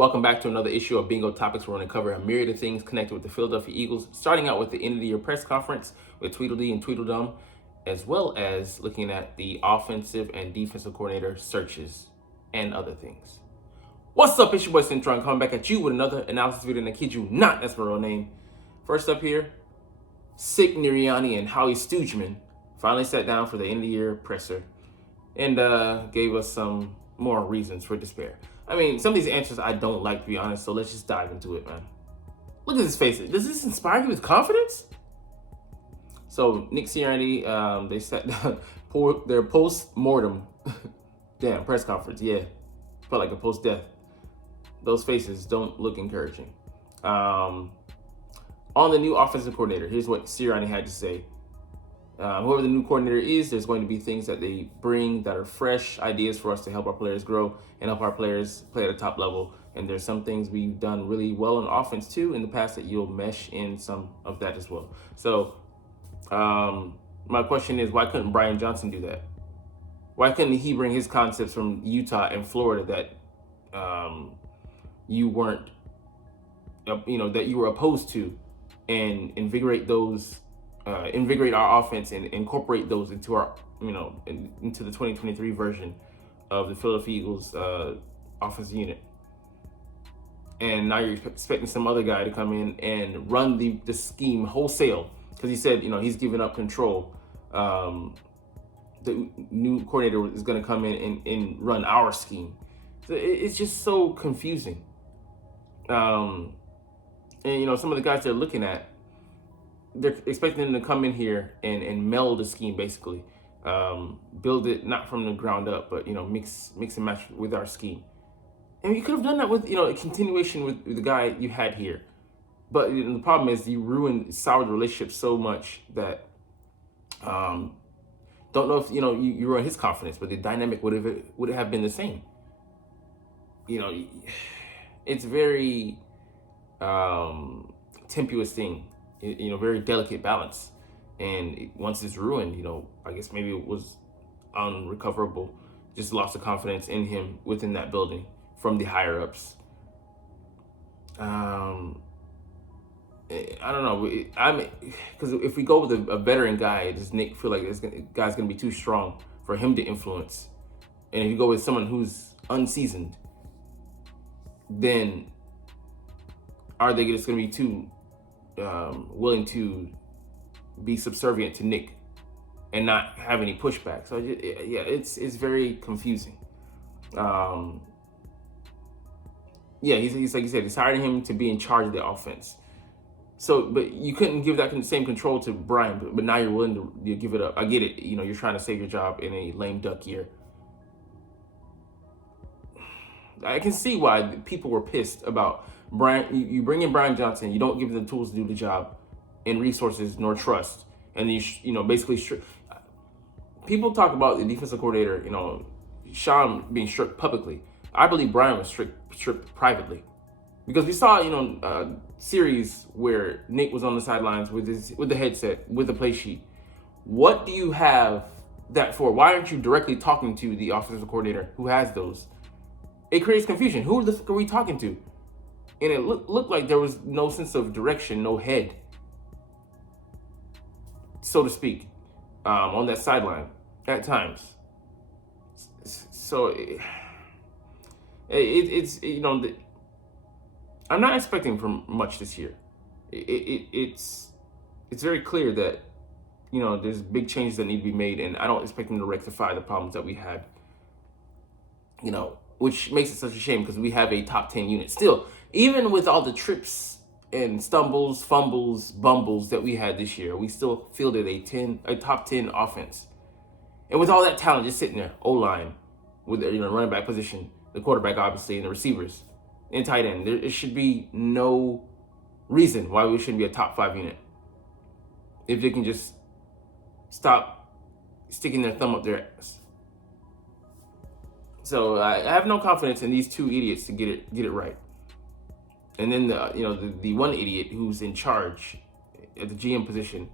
Welcome back to another issue of Bingo Topics. We're going to cover a myriad of things connected with the Philadelphia Eagles, starting out with the end of the year press conference with Tweedledee and Tweedledum, as well as looking at the offensive and defensive coordinator searches and other things. What's up? It's your boy Cintron coming back at you with another analysis video, and I kid you not, that's my real name. First up here, Sirianni and Howie Stoogeman finally sat down for the end of the year presser and gave us some more reasons for despair. I mean, some of these answers I don't like, to be honest, so let's just dive into it, man. Look at his face. Does this inspire you with confidence? So, Nick Sirianni, they sat down for their post-mortem, press conference, yeah. Felt like a post-death. Those faces don't look encouraging. On the new offensive coordinator, here's what Sirianni had to say. Whoever the new coordinator is, there's going to be things that they bring that are fresh ideas for us to help our players grow and help our players play at a top level. And there's some things we've done really well on offense too in the past that you'll mesh in some of that as well. So my question is, why couldn't Brian Johnson do that? Why couldn't he bring his concepts from Utah and Florida that you weren't, that you were opposed to, and invigorate our offense and incorporate those into our, into the 2023 version of the Philadelphia Eagles offensive unit. And now you're expecting some other guy to come in and run the scheme wholesale, because he said, he's giving up control. The new coordinator is going to come in and run our scheme. So it's just so confusing. And some of the guys they're looking at, they're expecting them to come in here and meld the scheme, basically. Build it not from the ground up, but mix and match with our scheme. And you could have done that with a continuation with the guy you had here. But the problem is you soured the relationship so much that don't know if you ruined his confidence, but the dynamic would have been the same. It's very tempestuous thing. Very delicate balance. And once it's ruined, I guess maybe it was unrecoverable. Just lost the confidence in him within that building from the higher ups. I don't know. Because if we go with a veteran guy, does Nick feel like this guy's going to be too strong for him to influence? And if you go with someone who's unseasoned, then are they just going to be too willing to be subservient to Nick and not have any pushback? So it's very confusing. He's like you said, he's hiring him to be in charge of the offense. So, but you couldn't give that same control to Brian, but now you're willing to give it up. I get it. You're trying to save your job in a lame duck year. I can see why people were pissed about Brian. You bring in Brian Johnson, you don't give them the tools to do the job, and resources nor trust, and basically people talk about the defensive coordinator, Sean being stripped publicly. I believe Brian was stripped privately, because we saw a series where Nick was on the sidelines with the headset, with the play sheet. What do you have that for? Why aren't you directly talking to the offensive coordinator who has those? It creates confusion. Who the fuck are we talking to? And it looked like there was no sense of direction, no head, so to speak, on that sideline at times. So it's I'm not expecting from much this year. It's very clear that there's big changes that need to be made, and I don't expect them to rectify the problems that we had. Which makes it such a shame, because we have a top 10 unit still. Even with all the trips and stumbles, fumbles, bumbles that we had this year, we still fielded a top 10 offense. And with all that talent just sitting there, O-line, with running back position, the quarterback obviously, and the receivers, and tight end, there should be no reason why we shouldn't be a top 5 unit. If they can just stop sticking their thumb up their ass. So I have no confidence in these two idiots to get it right. And then the one idiot who's in charge at the GM position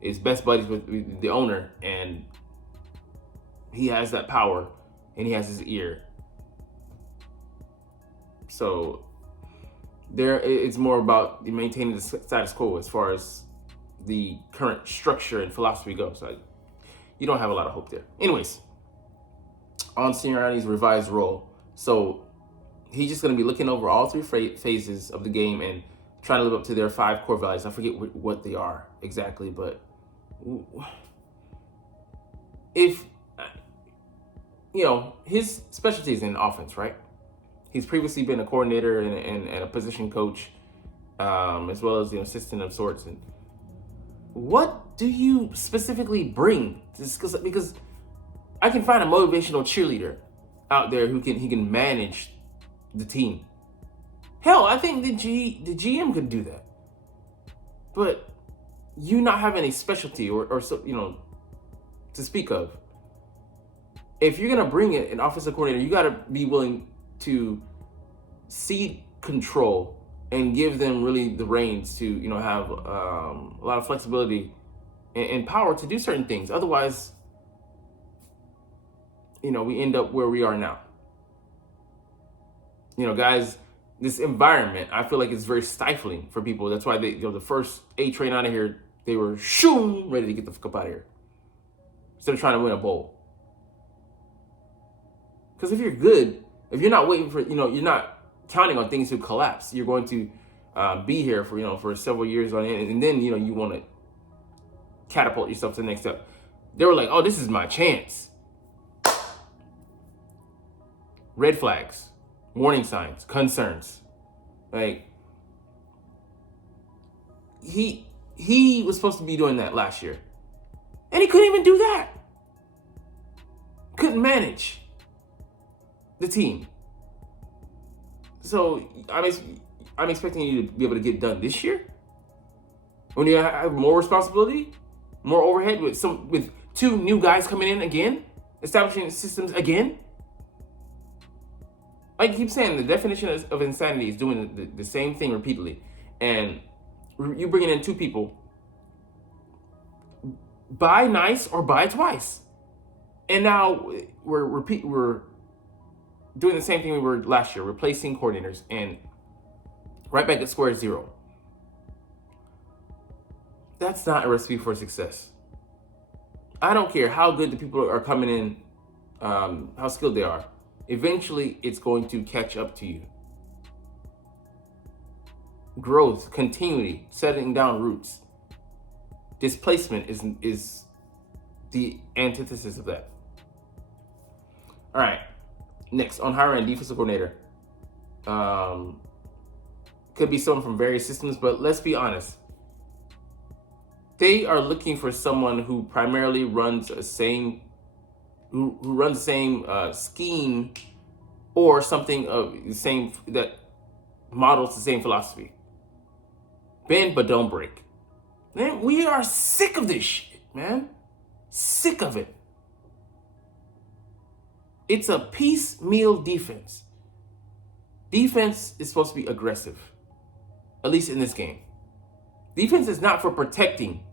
is best buddies with the owner, and he has that power and he has his ear. So it's more about maintaining the status quo as far as the current structure and philosophy goes. So you don't have a lot of hope there. Anyways, on Sirianni's revised role, so he's just going to be looking over all three phases of the game and trying to live up to their 5 core values. I forget what they are exactly, but if, his specialty is in offense, right? He's previously been a coordinator and a position coach, as well as assistant of sorts. And what do you specifically bring? Because I can find a motivational cheerleader out there who can manage the team. Hell, I think the GM could do that. But you not having a specialty or to speak of. If you're gonna bring an offensive coordinator, you gotta be willing to cede control and give them really the reins to have a lot of flexibility and power to do certain things. Otherwise, we end up where we are now. Guys, this environment, I feel like it's very stifling for people. That's why they, the first A train out of here, they were ready to get the fuck up out of here instead of trying to win a bowl. Because if you're good, if you're not waiting for, you're not counting on things to collapse, you're going to be here for several years on end, and then you want to catapult yourself to the next step. They were like, oh, this is my chance. Red flags, warning signs, concerns. Like, he was supposed to be doing that last year, and he couldn't even do that. Couldn't manage the team. So I'm expecting you to be able to get done this year when you have more responsibility, more overhead with 2 new guys coming in again, establishing systems again. Like I keep saying, the definition of insanity is doing the same thing repeatedly, and you bringing in 2 people, buy nice or buy twice, and now we're doing the same thing we were last year, replacing coordinators and right back at square zero. That's not a recipe for success. I don't care how good the people are coming in, how skilled they are. Eventually, it's going to catch up to you. Growth, continuity, setting down roots. Displacement is the antithesis of that. All right. Next, on hiring a defensive coordinator. Could be someone from various systems, but let's be honest. They are looking for someone who primarily runs the same scheme or something of the same that models the same philosophy. Bend but don't break. Man, we are sick of this shit, man. Sick of it. It's a piecemeal defense. Defense is supposed to be aggressive, at least in this game. Defense is not for protecting.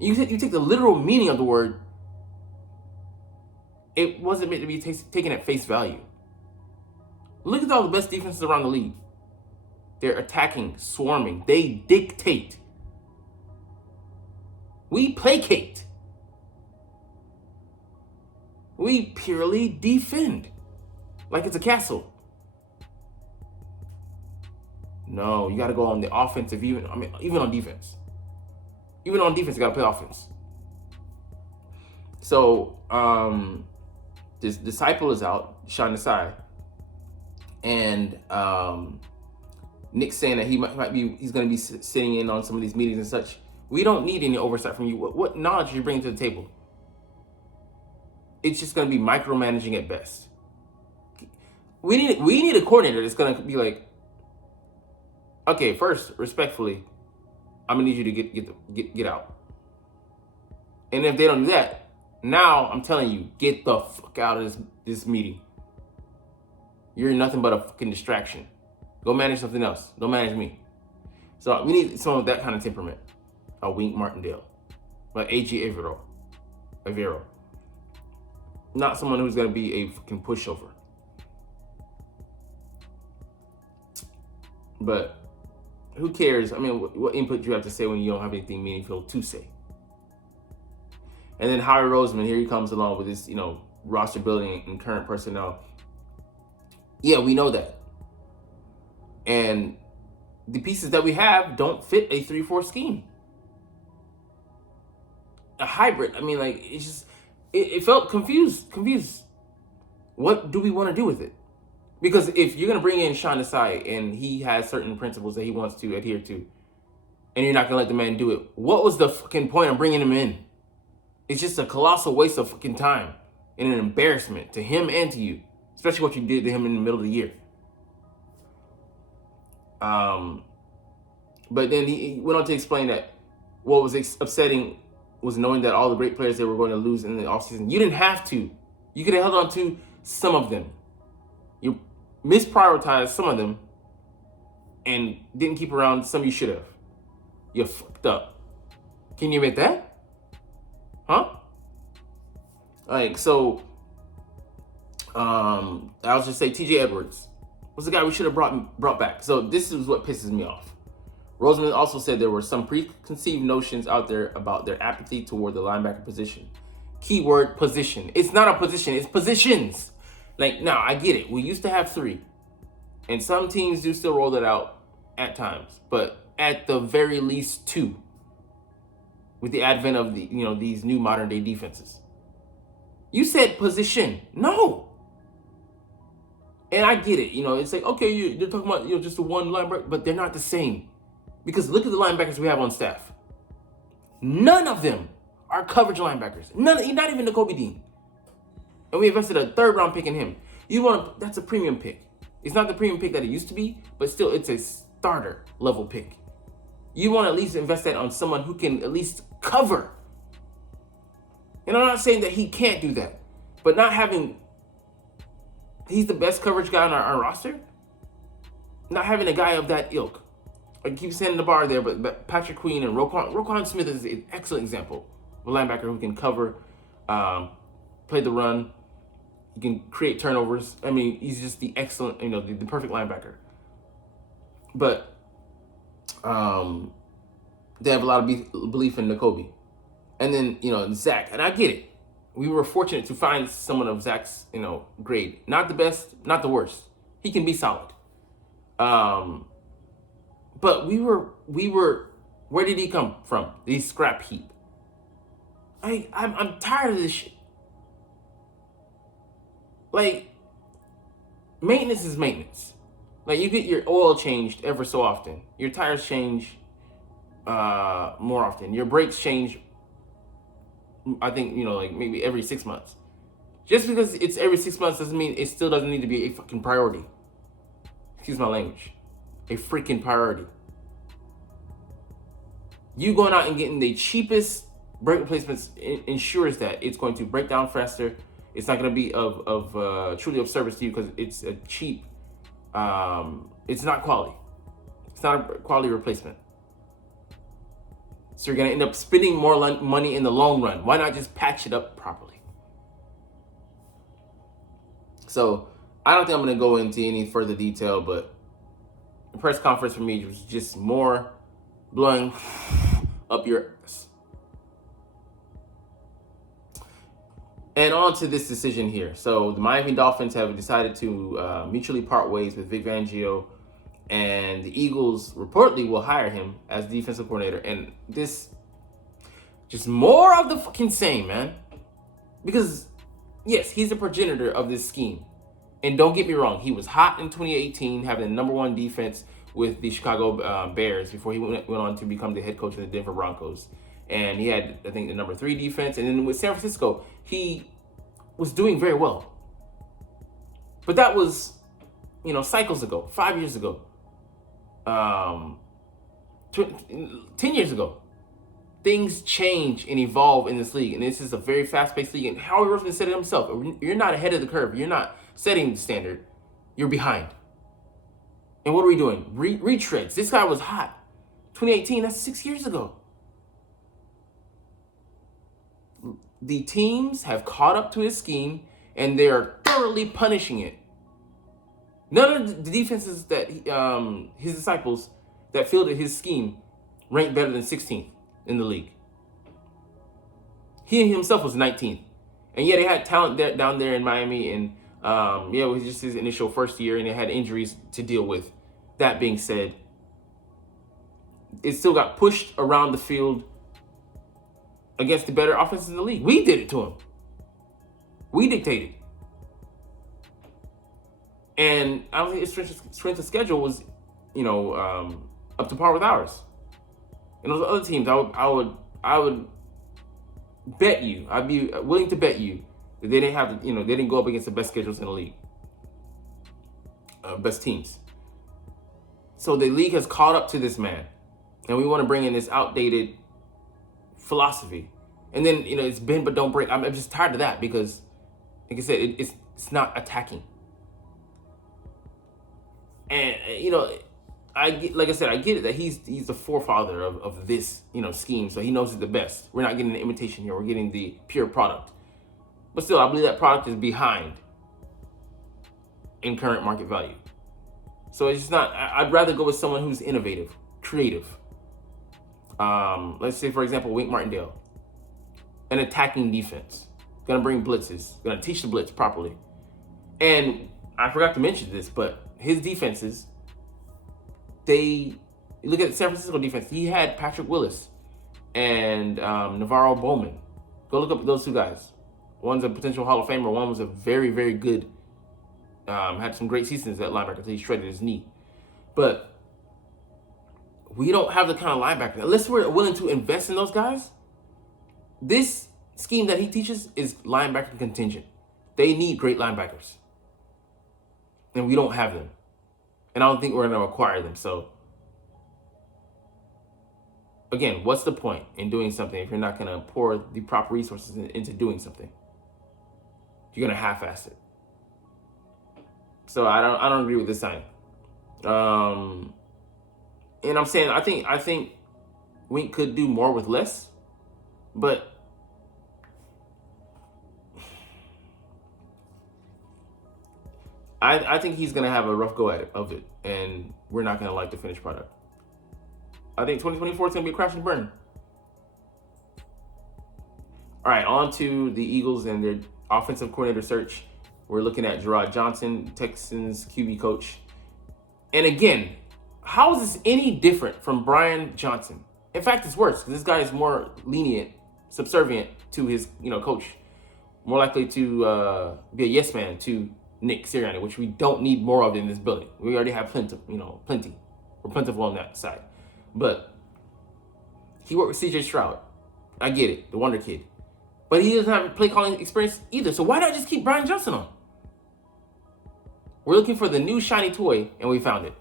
You take the literal meaning of the word. It wasn't meant to be taken at face value. Look at all the best defenses around the league. They're attacking, swarming. They dictate. We placate. We purely defend, like it's a castle. No, you got to go on the offensive, even on defense. Even on defense, you got to play offense. So, this disciple is out, Sean Desai, and Nick's saying that he's going to be sitting in on some of these meetings and such. We don't need any oversight from you. What knowledge are you bringing to the table? It's just going to be micromanaging at best. We need a coordinator that's going to be like, okay, first, respectfully, I'm gonna need you to get out. And if they don't do that, now I'm telling you, get the fuck out of this meeting. You're nothing but a fucking distraction. Go manage something else. Don't manage me. So we need someone with that kind of temperament. A Wink Martindale, like A.G. Avero. Not someone who's gonna be a fucking pushover. But who cares? I mean, what input do you have to say when you don't have anything meaningful to say? And then Howie Roseman, here he comes along with this, roster building and current personnel. Yeah, we know that. And the pieces that we have don't fit a 3-4 scheme. A hybrid, I mean, like, it's just, it felt confused. What do we want to do with it? Because if you're going to bring in Sean Desai and he has certain principles that he wants to adhere to, and you're not going to let the man do it, what was the fucking point of bringing him in? It's just a colossal waste of fucking time and an embarrassment to him and to you, especially what you did to him in the middle of the year. But then he went on to explain that what was upsetting was knowing that all the great players they were going to lose in the offseason. You didn't have to. You could have held on to some of them. You misprioritized some of them and didn't keep around some you should have. You fucked up. Can you admit that? Huh? Like, so, I'll just say TJ Edwards was the guy we should have brought back. So this is what pisses me off. Roseman also said there were some preconceived notions out there about their apathy toward the linebacker position. Keyword position. It's not a position, it's positions. Like, now, I get it. We used to have 3. And some teams do still roll it out at times. But at the very least 2. With the advent of these new modern day defenses. You said position. No. And I get it. It's like, okay, you're talking about just the one linebacker, but they're not the same. Because look at the linebackers we have on staff. None of them are coverage linebackers. Not even Nakobe Dean. And we invested a 3rd round pick in him. That's a premium pick. It's not the premium pick that it used to be, but still it's a starter level pick. You want to at least invest that on someone who can at least cover. And I'm not saying that he can't do that, but he's the best coverage guy on our roster. Not having a guy of that ilk. I keep saying the bar there, but Patrick Queen and Roquan Smith is an excellent example of a linebacker who can cover, play the run, he can create turnovers. I mean, he's just the excellent, the perfect linebacker. But they have a lot of belief in Nakobe. And then, Zach, and I get it. We were fortunate to find someone of Zach's, grade. Not the best, not the worst. He can be solid. But we were, where did he come from? The scrap heap. I'm tired of this shit. Like, maintenance is maintenance. Like, you get your oil changed ever so often. Your tires change more often. Your brakes change, I think, like maybe every 6 months. Just because it's every 6 months doesn't mean it still doesn't need to be a fucking priority. Excuse my language. A freaking priority. You going out and getting the cheapest brake replacements ensures that it's going to break down faster. It's not going to be of truly of service to you because it's a cheap. It's not quality. It's not a quality replacement. So you're going to end up spending more money in the long run. Why not just patch it up properly? So I don't think I'm going to go into any further detail, but the press conference for me was just more blowing up your ass. And on to this decision here. So the Miami Dolphins have decided to mutually part ways with Vic Fangio, and the Eagles reportedly will hire him as defensive coordinator. And this, just more of the fucking same, man. Because, yes, he's the progenitor of this scheme. And don't get me wrong, he was hot in 2018, having the number 1 defense with the Chicago Bears before he went on to become the head coach of the Denver Broncos. And he had, I think, the number 3 defense. And then with San Francisco, he was doing very well. But that was, cycles ago, 5 years ago, 10 years ago. Things change and evolve in this league. And this is a very fast-paced league. And Howie Roseman said it himself. You're not ahead of the curve. You're not setting the standard. You're behind. And what are we doing? Retreads. This guy was hot. 2018, that's 6 years ago. The teams have caught up to his scheme, and they are thoroughly punishing it. None of the defenses that his disciples that fielded his scheme ranked better than 16th in the league. He himself was 19th. And yeah, they had talent down there in Miami, and it was just his initial first year, and they had injuries to deal with. That being said, it still got pushed around the field against the better offenses in the league. We did it to him. We dictated. And I don't think his strength of schedule was, up to par with ours. And those other teams, I would bet you, I'd be willing to bet you that they didn't have, they didn't go up against the best schedules in the league, best teams. So the league has caught up to this man, and we want to bring in this outdated philosophy. And then, it's bend but don't break. I'm just tired of that because, like I said, it's not attacking. And, I get it that he's the forefather of this, scheme. So he knows it the best. We're not getting the imitation here. We're getting the pure product. But still, I believe that product is behind in current market value. So it's just not, I'd rather go with someone who's innovative, creative. Let's say, for example, Wink Martindale. An attacking defense. Gonna bring blitzes. Gonna teach the blitz properly. And I forgot to mention this, but his defenses, you look at the San Francisco defense, he had Patrick Willis and Navarro Bowman. Go look up those two guys. One's a potential Hall of Famer. One was a very, very good, had some great seasons at linebacker until he shredded his knee. But we don't have the kind of linebacker. Unless we're willing to invest in those guys, this scheme that he teaches is linebacker contingent. They need great linebackers. And we don't have them. And I don't think we're going to acquire them. So, again, what's the point in doing something if you're not going to pour the proper resources into doing something? You're going to half-ass it. So I don't agree with this signing. And I'm saying I think Wink could do more with less, but I think he's going to have a rough go at it, and we're not going to like the finished product. I think 2024 is going to be a crash and burn. All right, on to the Eagles and their offensive coordinator search. We're looking at Gerard Johnson, Texans QB coach. And again, how is this any different from Brian Johnson? In fact, it's worse because this guy is more lenient, subservient to his coach, more likely to be a yes man to Nick Sirianni, which we don't need more of in this building. We already have plenty. We're plentiful on that side. But he worked with CJ Stroud. I get it, the wonder kid. But he doesn't have play calling experience either. So why not just keep Brian Johnson on? We're looking for the new shiny toy, and we found it.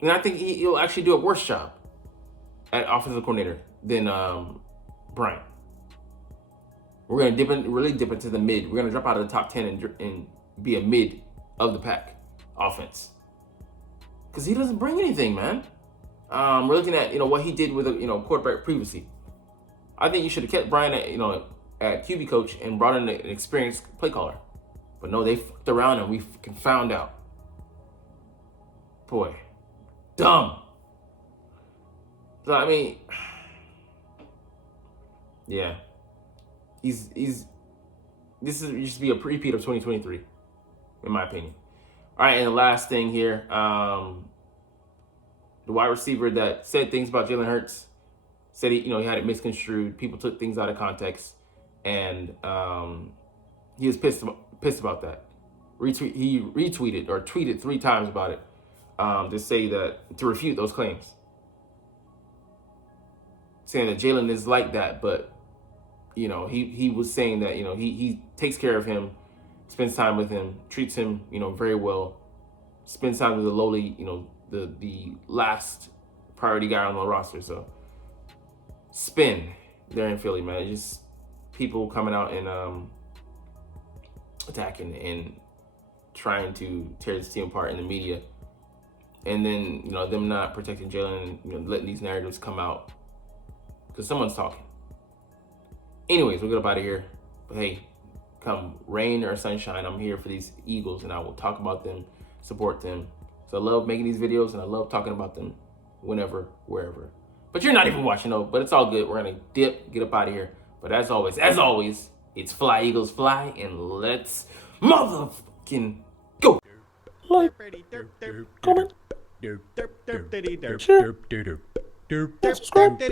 And I think he'll actually do a worse job at offensive coordinator than Brian. We're going to really dip into the mid. We're going to drop out of the top 10 and be a mid of the pack offense. Because he doesn't bring anything, man. We're looking at, what he did with a quarterback previously. I think you should have kept Brian at QB coach and brought in an experienced play caller. But no, they fucked around and we found out. Boy, dumb. So, I mean, yeah. This is just be a repeat of 2023, in my opinion. All right, and the last thing here, the wide receiver that said things about Jalen Hurts said he had it misconstrued. People took things out of context, and he was pissed about that. He retweeted or tweeted 3 times about it to refute those claims, saying that Jalen is like that, but he was saying that he takes care of him, spends time with him, treats him very well, spends time with the lowly the last priority guy on the roster. So spin there in Philly, man. It's just people coming out and attacking and trying to tear this team apart in the media, and then them not protecting Jalen and letting these narratives come out because someone's talking. Anyways, we'll get up out of here. But hey, come rain or sunshine, I'm here for these Eagles, and I will talk about them, support them. So I love making these videos, and I love talking about them whenever, wherever. But you're not even watching, though, but it's all good. We're gonna dip, get up out of here. But as always, it's fly, Eagles, fly, and let's motherfucking go. Like, comment, share, and subscribe.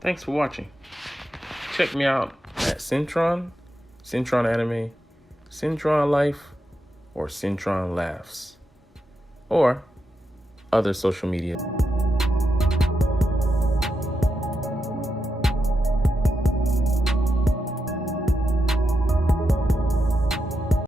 Thanks for watching. Check me out at Cintron, Cintron Anime, Cintron Life, or Cintron Laughs, or other social media.